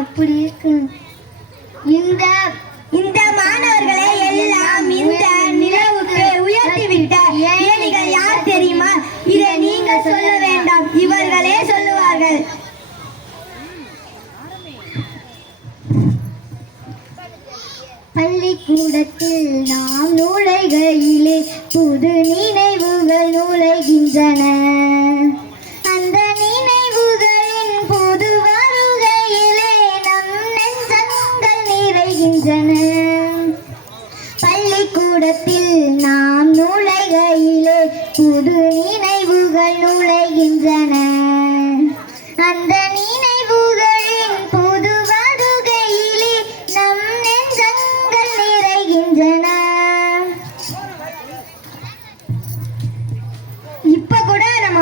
எப்படி இருக்கு? இந்த இந்த மாணவர்களை எல்லாம் இந்த நிலவுக்கு உயர்த்திவிட்ட ஏழைகள் யார் தெரியுமா? இதை நீங்கள் சொல்ல வேண்டாம், இவர்களே சொல்லுவார்கள். பள்ளிக்கூடத்தில் நாம் நுழைகையிலே புது நினைவுகள் நுழைகின்றன. அந்த நினைவுகளின் புது வருகையிலே நம் நெஞ்சங்கள் நிறைகின்றன. பள்ளிக்கூடத்தில் நாம் நுழைகையிலே புது நினைவுகள் நுழைகின்றன. அந்த நினைவுகளின் புது வருகையிலே நம் நெஞ்சங்கள் நிறைகின்றன. இப்ப கூட நம்ம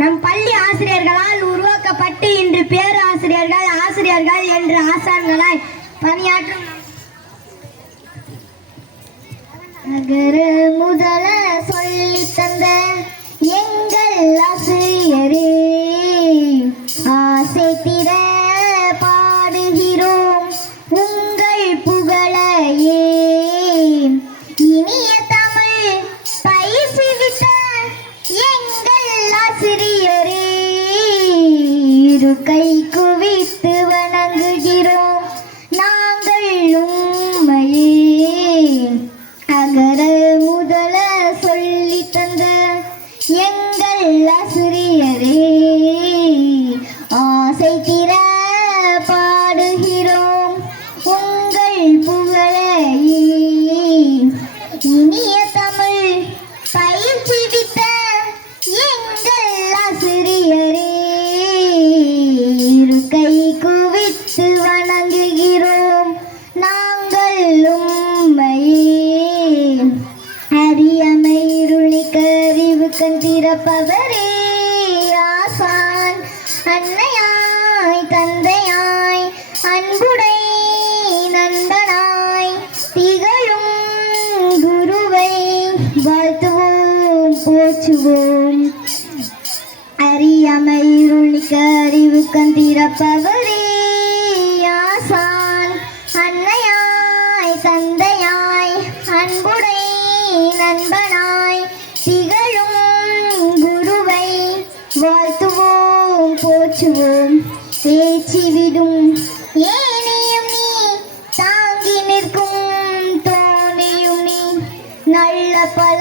நம் பள்ளி ஆசிரியர்களால் உருவாக்கப்பட்டு இன்று பேராசிரியர்கள் ஆசிரியர்கள் என்ற ஆசான்களாய் பணியாற்றும் நகர முதல சொல்லி தந்த எங்கள் ஆசிரியரே, ஆசை திற பாடுகிறோம் உங்கள் புகழையே. இனிய தமிழ் பயிற்சிவிட்ட எங்கள் ஆசிரியரே, இரு கை குவித்து வணங்குகிறோம் நாங்கள் உம்மையே. அகர முதல சொல்லி தந்த எங்கள் ஆசிரியரே, ஆசை திற பாடுகிறோம் உங்கள் புகழையே. இனிய தமிழ் பயிற்சிவித்த எங்கள் ஆசிரியரே, இரு கை குவித்து வணங்குகிறோம் நாங்கள் உம்மையே. அறியாமை இருளிக்க அறிவு கண் திறப்பவரே, ஆசான் அன்னையாய் தந்தையாய் அன்புடை நண்பனாய் திகழும் குருவை வாழ்த்துவோம் போற்றுவோம். அறியாமை இருளிக்க அறிவு கண் திறப்பவரே, ஆசான் அன்னையாய் தந்தையாய் அன்புடை நண்பனாய் திகழும் குருவை வாழ்த்துவோம் போற்றுவோம். ஏற்றிவிடும் ஏனையும் நீ, தாங்கி நிற்கும் தோணியும் நீ, நல்ல பல